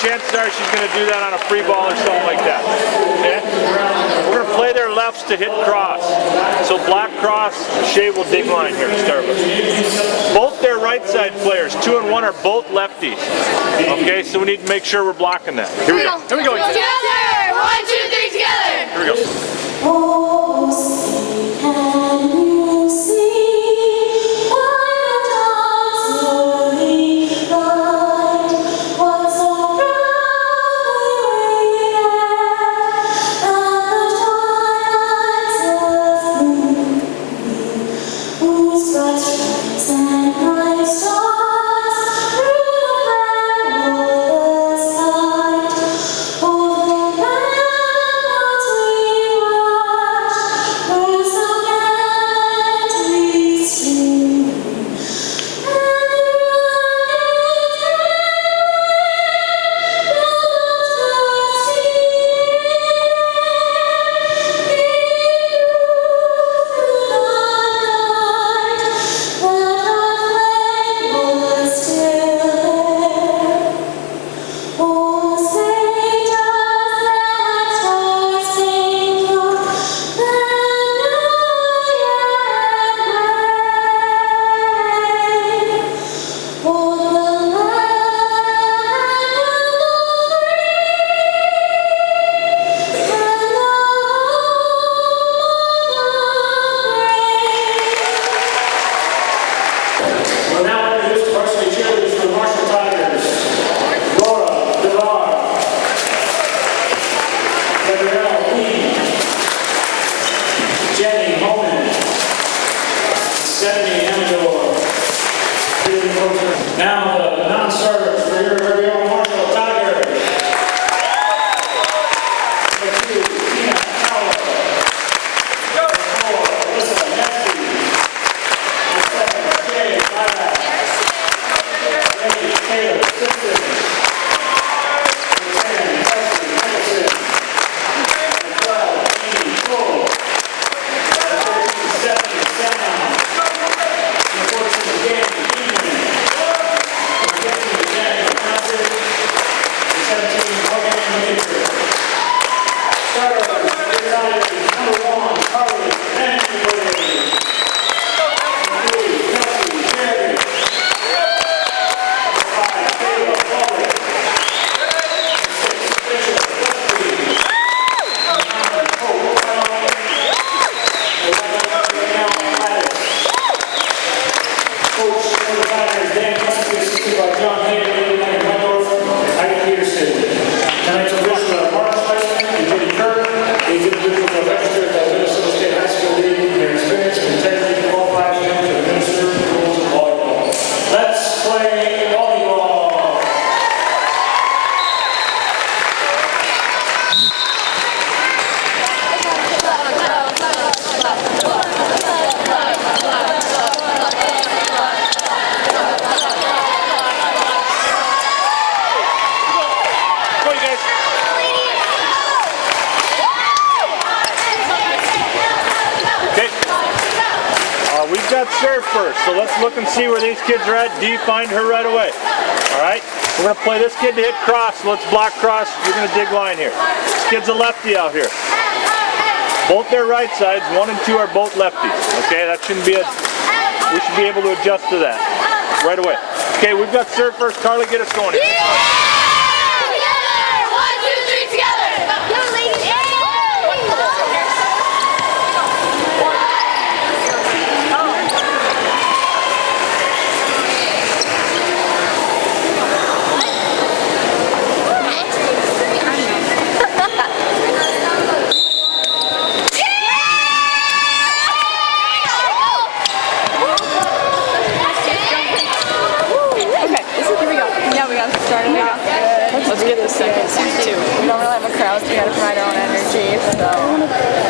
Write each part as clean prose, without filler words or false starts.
Chances are she's going to do that on a free ball or something like that. Okay? We're going to play their lefts to hit cross. So black cross, Shay will dig line here to start with. Both their right side players, 2 and 1, are both lefties. Okay, so we need to make sure we're blocking that. Here we go. Here we go. Together! 1, 2, 3, together! Here we go. Now the non-starters for your very own Marshall Tigers. Number 2, Tina Howell. Number 4, Alyssa Nesty. Number 7, Shay Lyra. Number 8, Taylor Simpson. Number 10, Presley Nicholson. Number 12, Amy Cole. Number 13, Stephanie Sam. Number 14, Danny Beeman. We've got serve first, so let's look and see where these kids are at. D, find her right away. All right, we're going to play this kid to hit cross, so let's block cross. You're going to dig line here. This kid's a lefty out here. Both their right sides, 1 and 2, are both lefties. Okay, that shouldn't be we should be able to adjust to that right away. Okay, we've got serve first. Carly, get us going here. Here we go. Yeah, we got to start it. us. We gotta provide our own energy. So.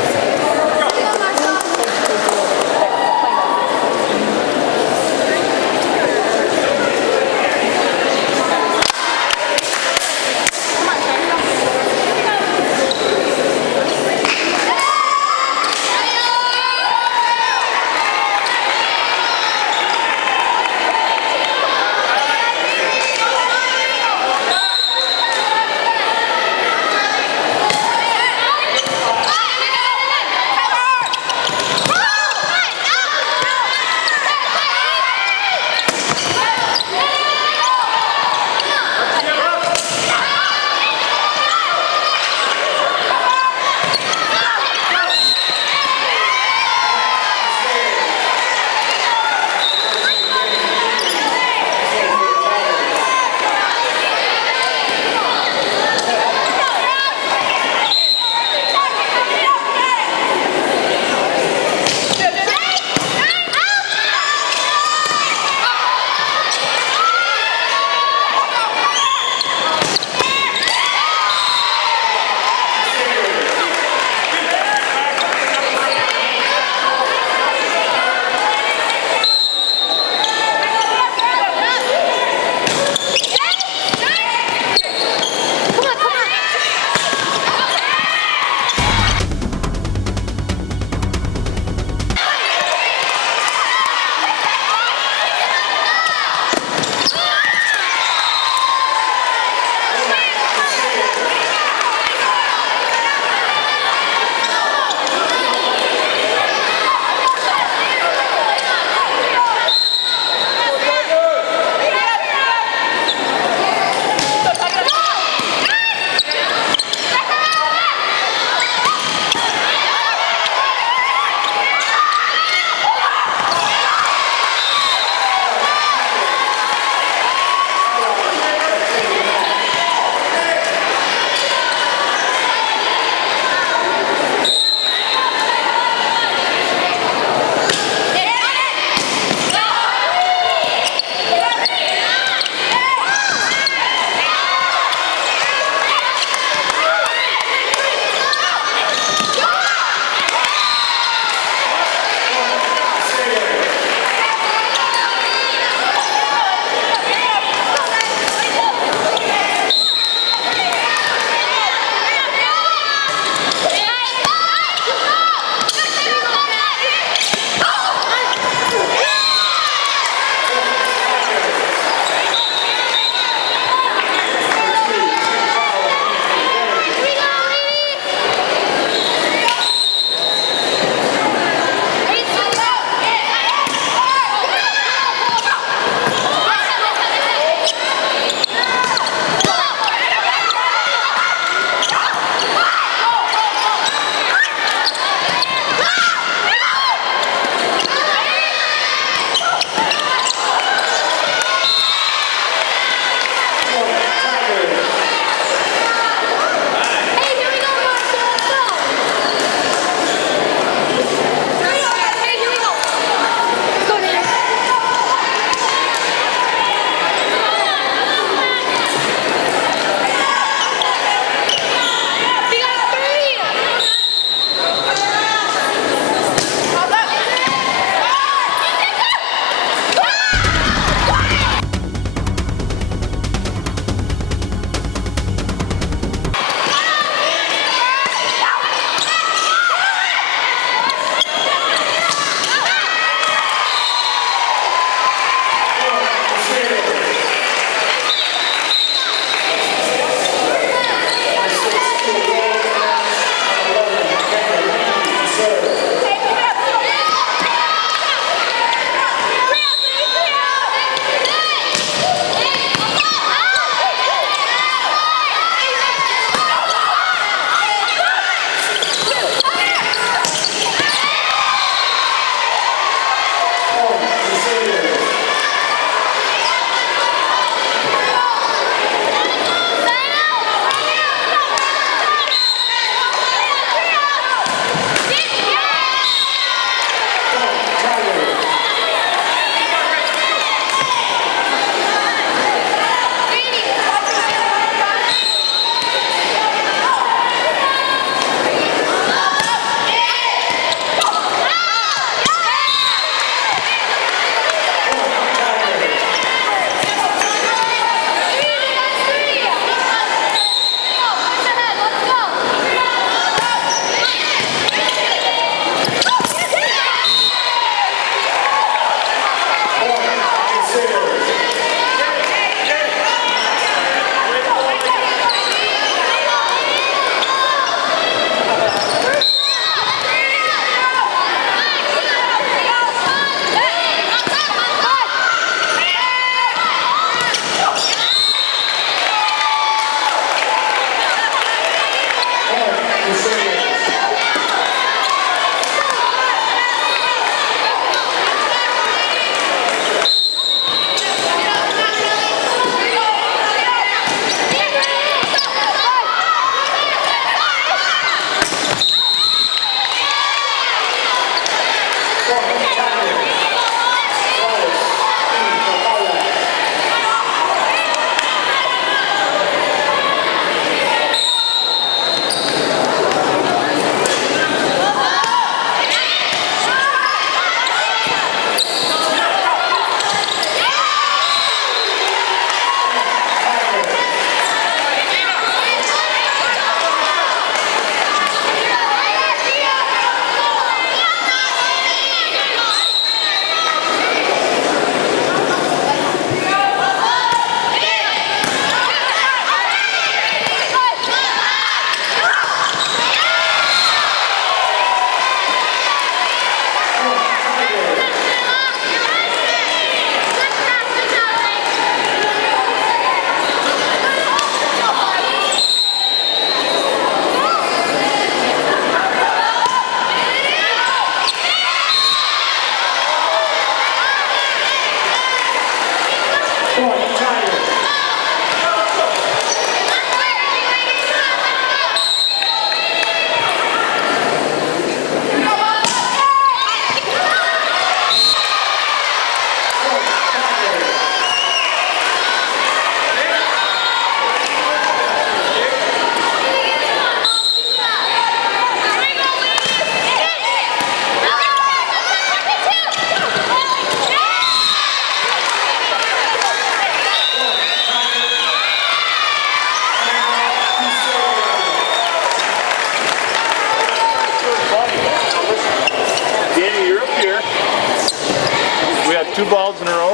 2 balls in a row.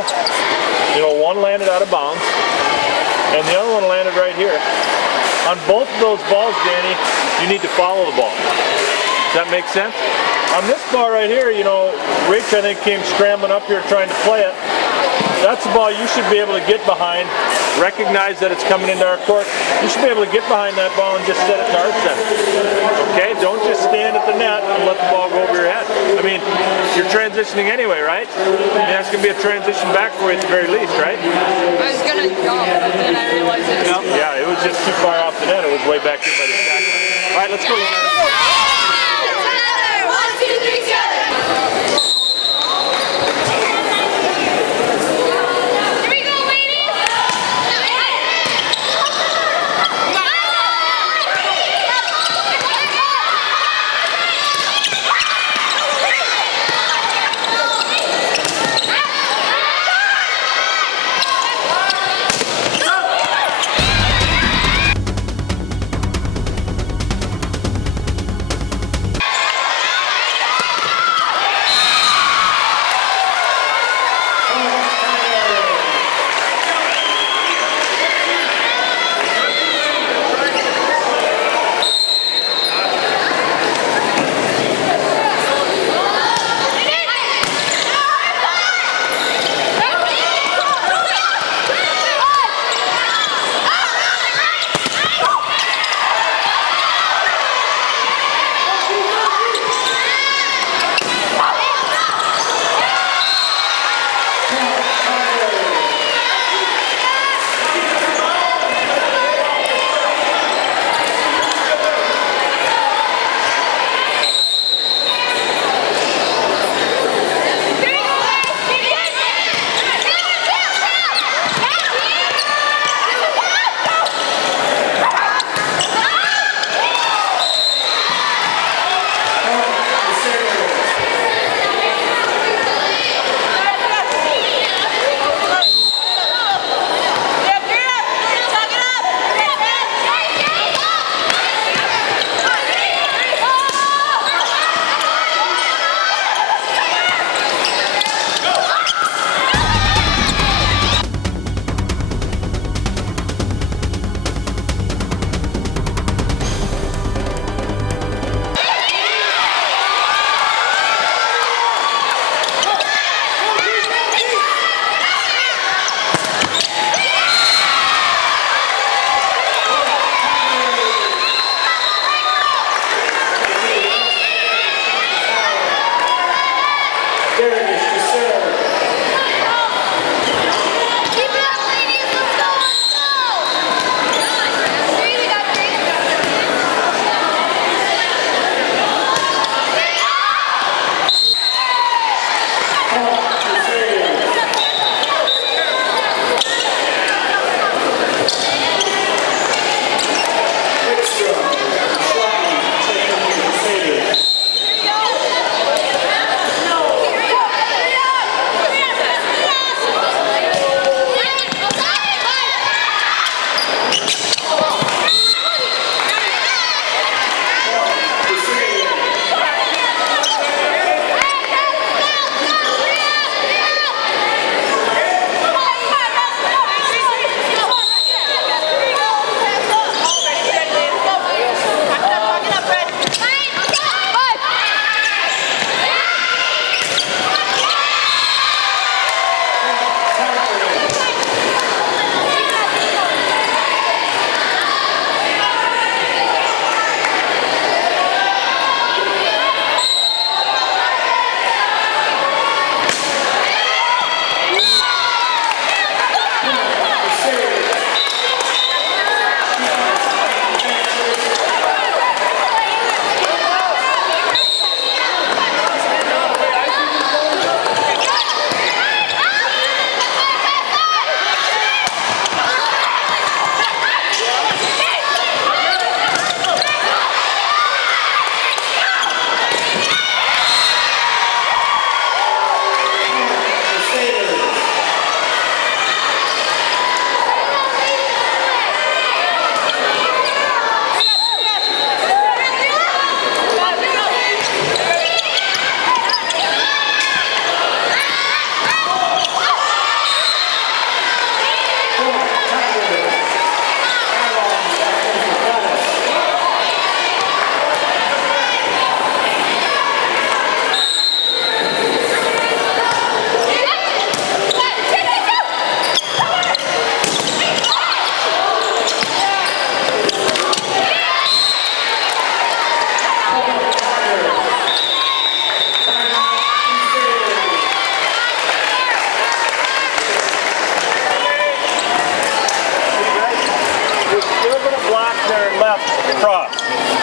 You know, one landed out of bounds, and the other one landed right here. On both of those balls, Danny, you need to follow the ball. Does that make sense? On this ball right here, you know, Rich, I think, came scrambling up here trying to play it. That's the ball you should be able to get behind, recognize that it's coming into our court. You should be able to get behind that ball and just set it to our center. Okay? Don't just stand at the net and let the ball go over your head. I mean, you're transitioning anyway, right? I mean, that's going to be a transition back for you at the very least, right? I was gonna jump, but then I realized it was Yeah, it was just too far off the net. It was way back in by the attack. All right, let's go. Together! 1, 2, 3, together! Here we go, ladies!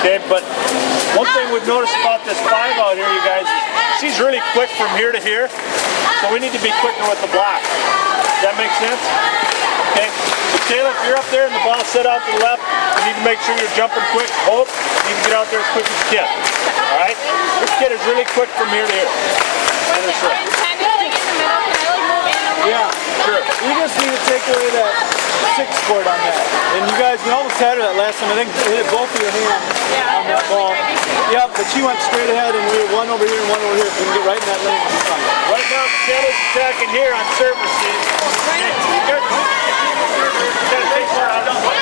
Okay, but one thing we've noticed about this 5 out here, you guys, she's really quick from here to here. So we need to be quicker with the block. Does that make sense? Okay. So Taylor, if you're up there and the ball's set out to the left, you need to make sure you're jumping quick. Hope you need to get out there as quick as you can. All right? This kid is really quick from here to here. I'm tagging like in the middle. Can I like move in a little? Yeah, Sure. you just need to take away that 6 cord on that. And you guys, we almost had her that last time. I think it hit both of your hands on that ball. Yep, but she went straight ahead and we had one over here and one over here. If we can get right in that lane, it's fine. Right now, Taylor's attacking here on server seat. Okay. Good. Gotta take one out of the way.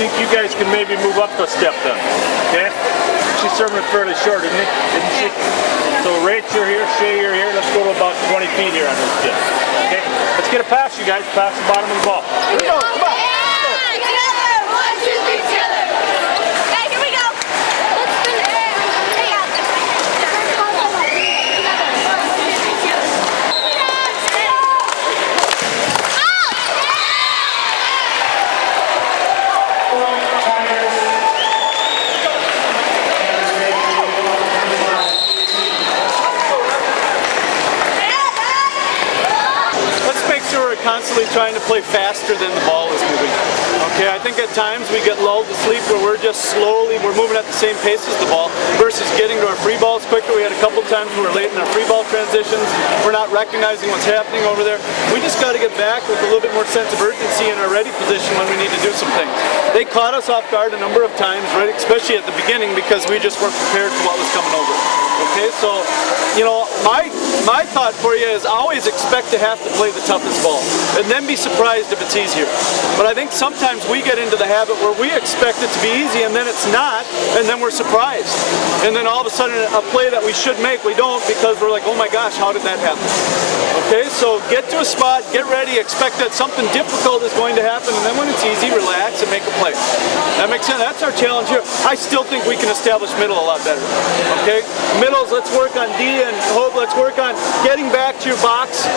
think you guys can maybe move up a step then. Okay? She's serving it fairly short, isn't she? So Rach, you're here, Shay, you're here. Let's go to about 20 feet here on this kid. Okay? Let's get a pass, you guys. Pass the bottom of the ball. Here we go. Come on. Together! 1, 2, 3, together! Okay, here we go! Let's spin it. Hey, out. Let's make sure we're constantly trying to play faster than the ball is moving. Okay, I think at times we get lulled to sleep where we're moving at the same pace as the ball versus getting to our free balls quicker. We had a couple times we were late in our free ball transitions. We're not recognizing what's happening over there. We just got to get back with a little bit more sense of urgency in our ready position when we need to do some things. They caught us off guard a number of times, right, especially at the beginning because we just weren't prepared for what was coming over. Okay, so, you know, my thought for you is always expect to have to play the toughest ball and then be surprised if it's easier. But I think sometimes we get into the habit where we expect it to be easy and then it's not, and then we're surprised. And then all of a sudden a play that we should make, we don't because we're like, oh my gosh, how did that happen? Okay, so get to a spot, get ready, expect that something difficult is going to happen, and then when it's easy, relax and make a play. That makes sense. That's our challenge here. I still think we can establish middle a lot better. Okay? Middles, let's work on D and Hope. Let's work on getting back to your box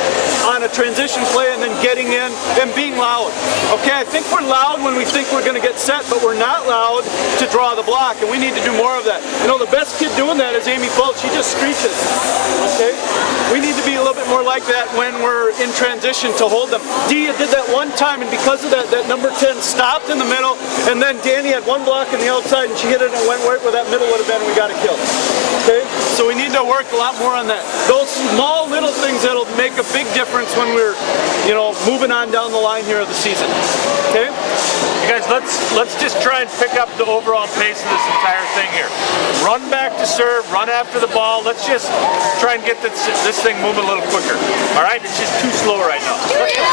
on a transition play and then getting in and being loud. Okay, I think we're loud when we think we're going to get set, but we're not loud to draw the block, and we need to do more of that. You know, the best kid doing that is Amy Fultz. She just screeches. Okay? We need to be a little bit more like that when we're in transition to hold them. Dia did that one time, and because of that, that number 10 stopped in the middle, and then Danny had one block on the outside, and she hit it and went right where that middle would have been, and we got a kill. Okay? So we need to work a lot more on that. Those small little things that'll make a big difference when we're, you know, moving on down the line here of the season. Okay? You guys, let's just try and pick up the overall pace of this entire thing here. Run back to serve, run after the ball. Let's just try and get this thing moving a little quicker. All right? It's just too slow right now. Here we go!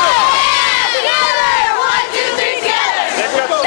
Together! 1, 2, 3, together! Ready?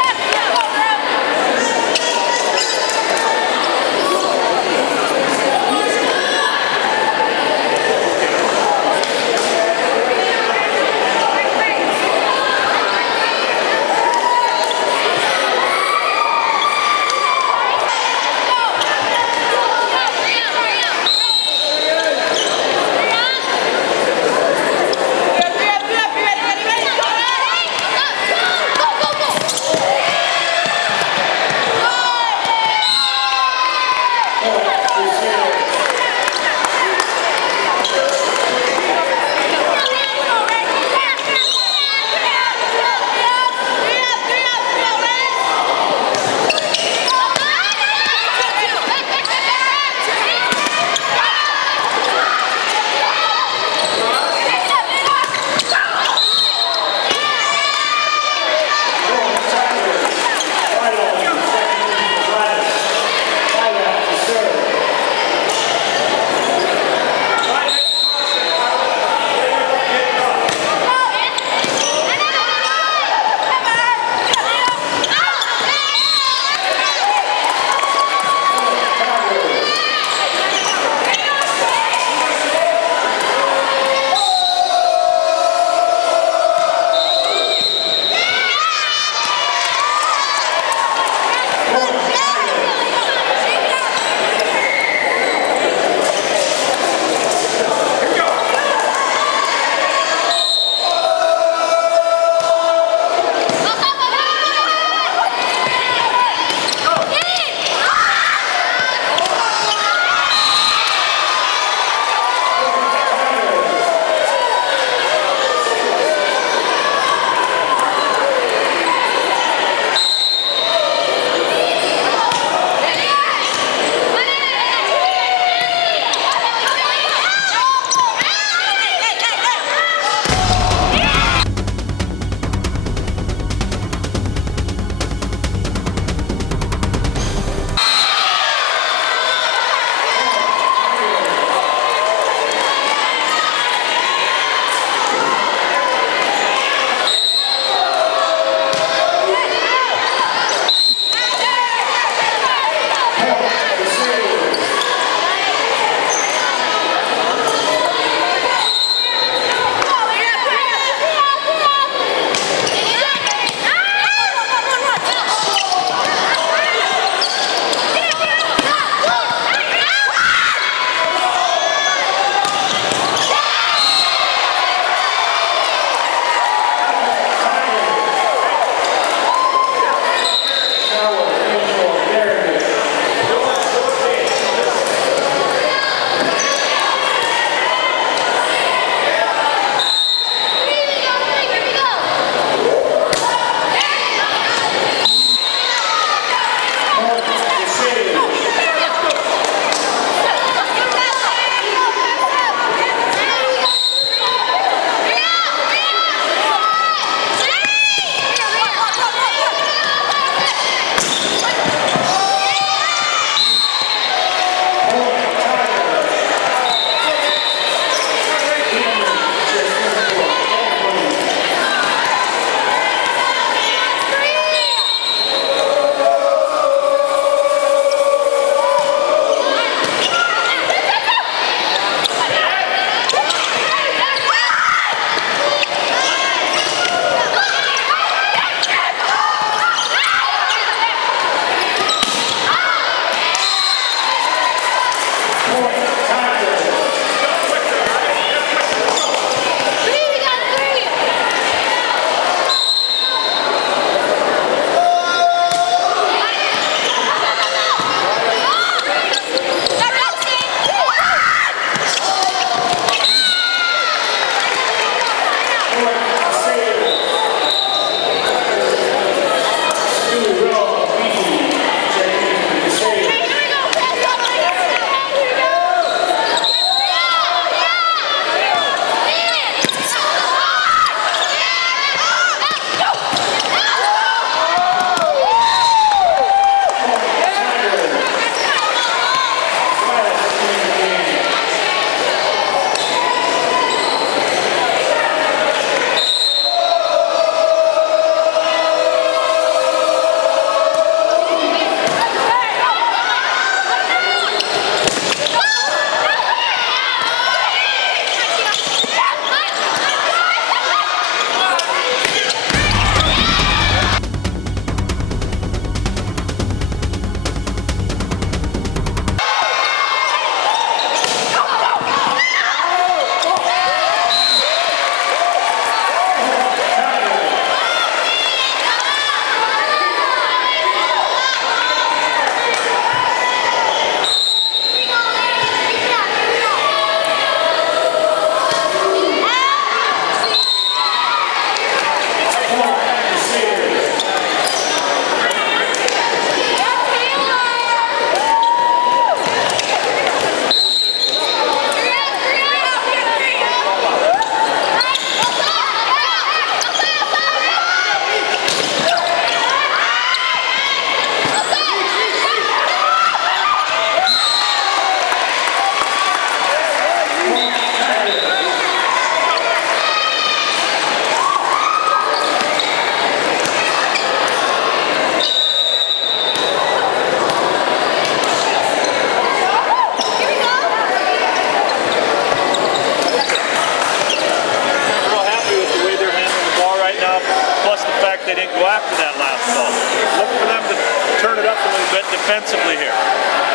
defensively here.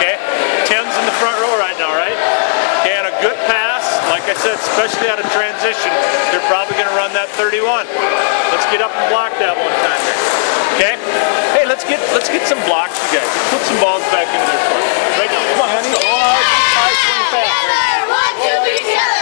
Okay? 10's in the front row right now, right? Okay, and a good pass, like I said, especially out of transition, they're probably going to run that 31. Let's get up and block that one time here. Okay? Hey, let's get some blocks, you guys. Let's put some balls back into their court. Right now. Come on, honey. Oh, high swing fast. Together, 1, 2, 3, together.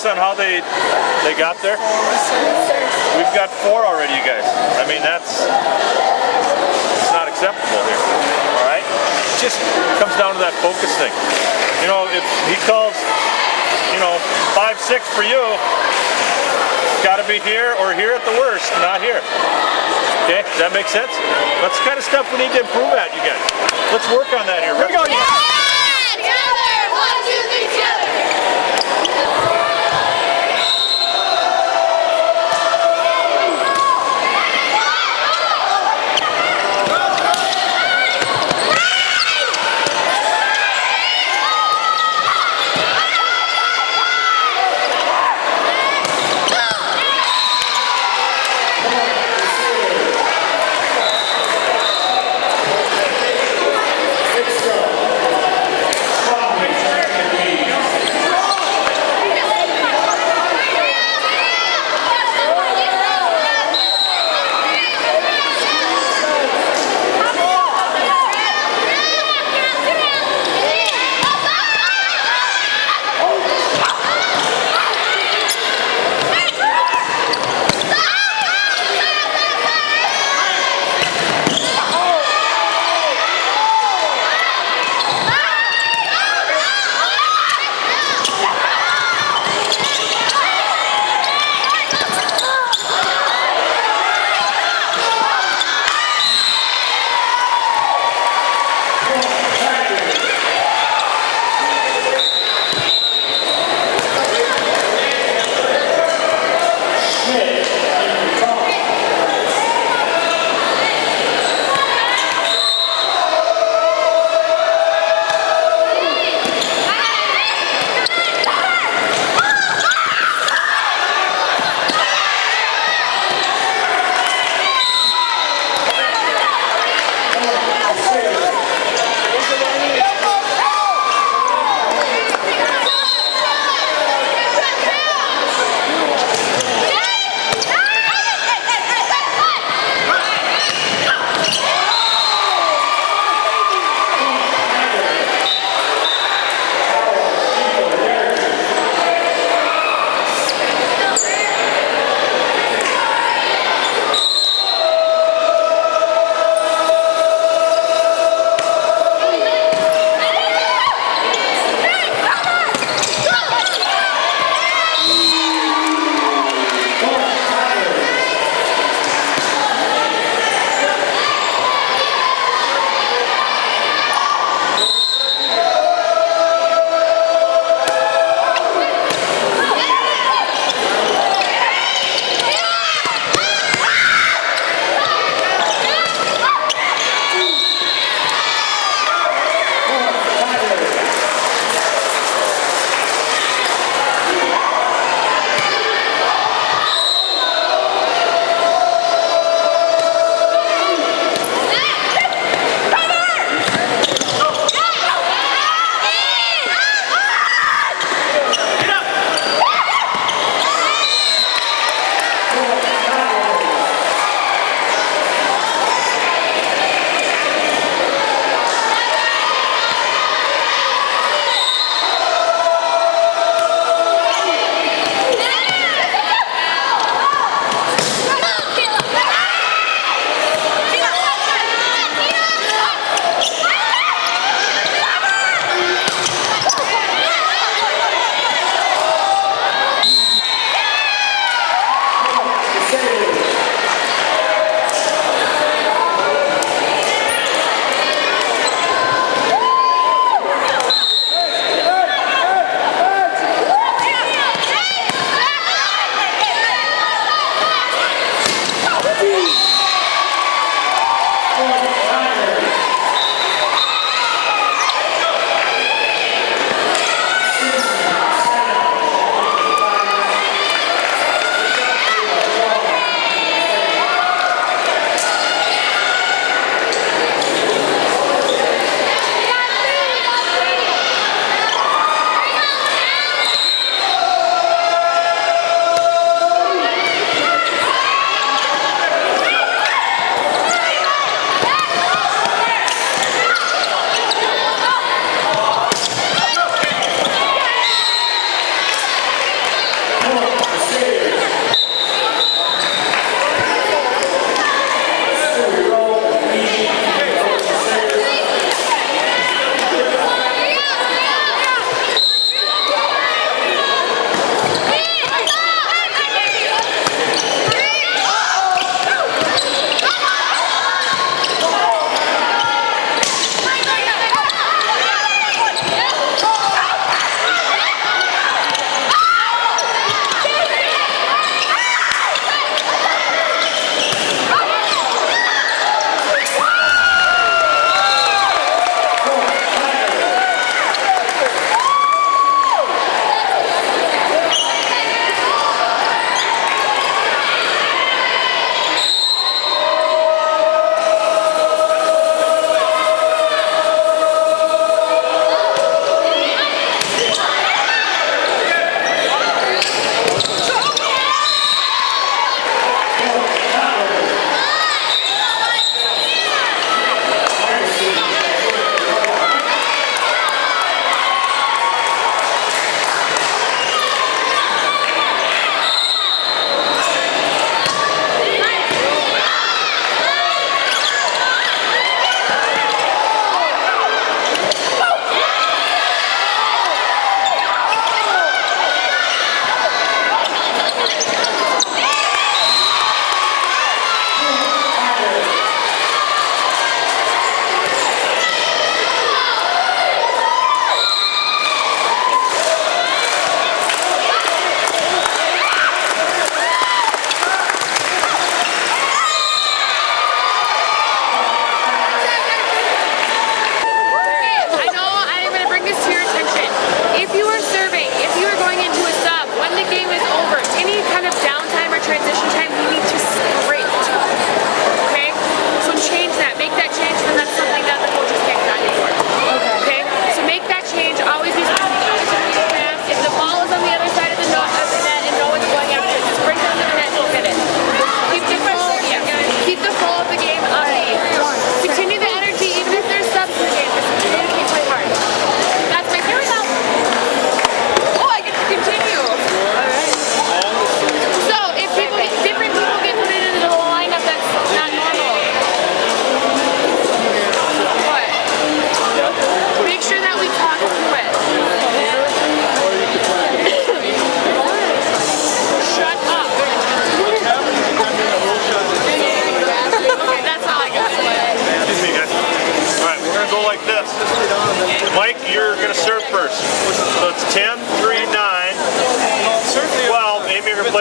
On how they got there? We've got 4 already, you guys. I mean, it's not acceptable here. All right? It just comes down to that focus thing. You know, if he calls, 5-6 for you, got to be here or here at the worst, not here. Okay? Does that make sense? That's the kind of stuff we need to improve at, you guys. Let's work on that here. Here we go. Yeah! Together! 1, 2, 3, together!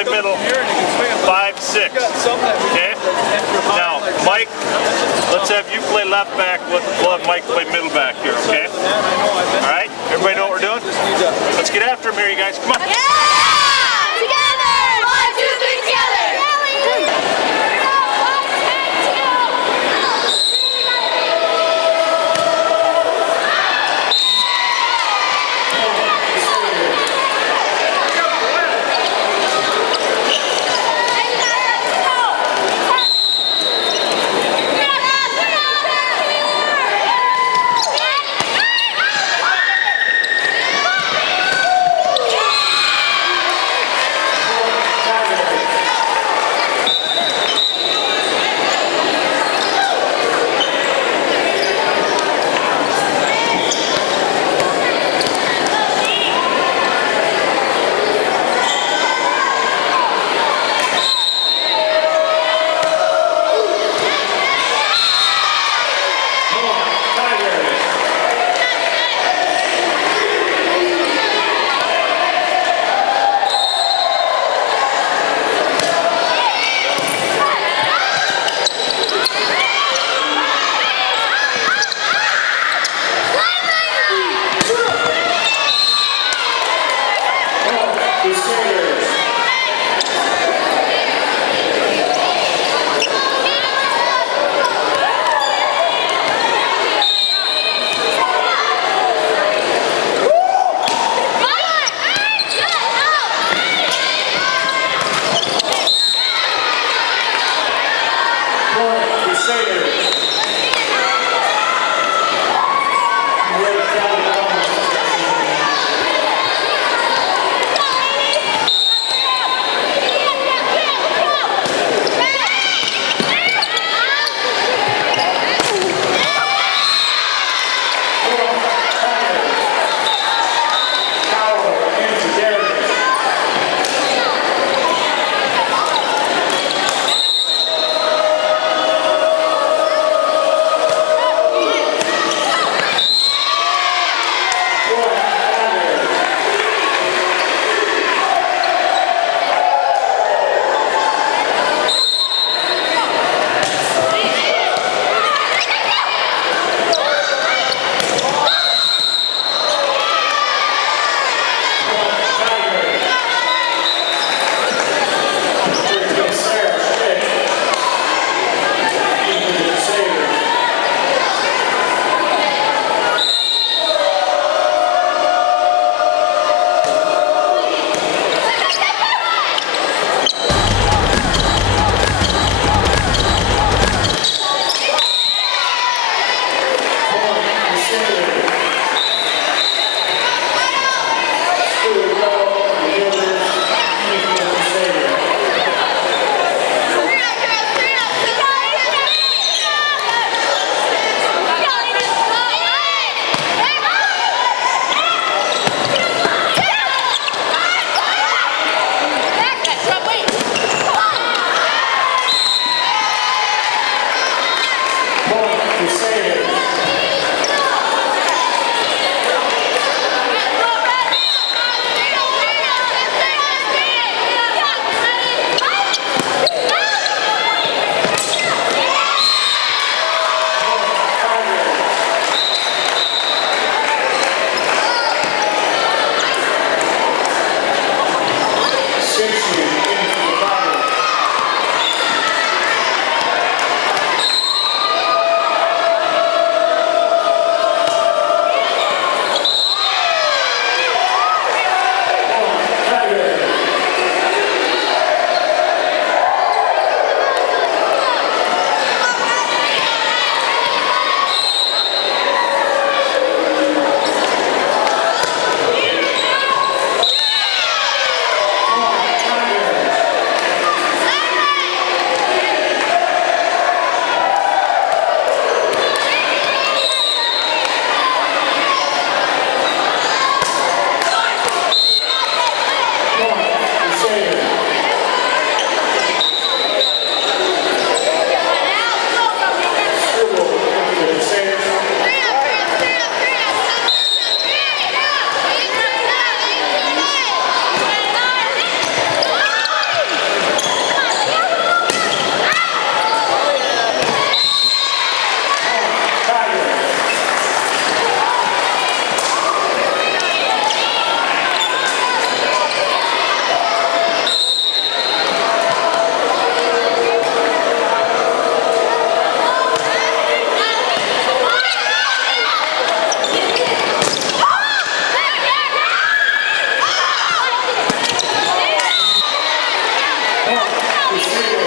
play middle. 5, 6. Okay? Now, Mike, let's have you play left back. We'll have Mike play middle back here, okay? Alright? Everybody know what we're doing? Let's get after him here, you guys. Come on. Yeah! Together! 1, 2, 3, together! Just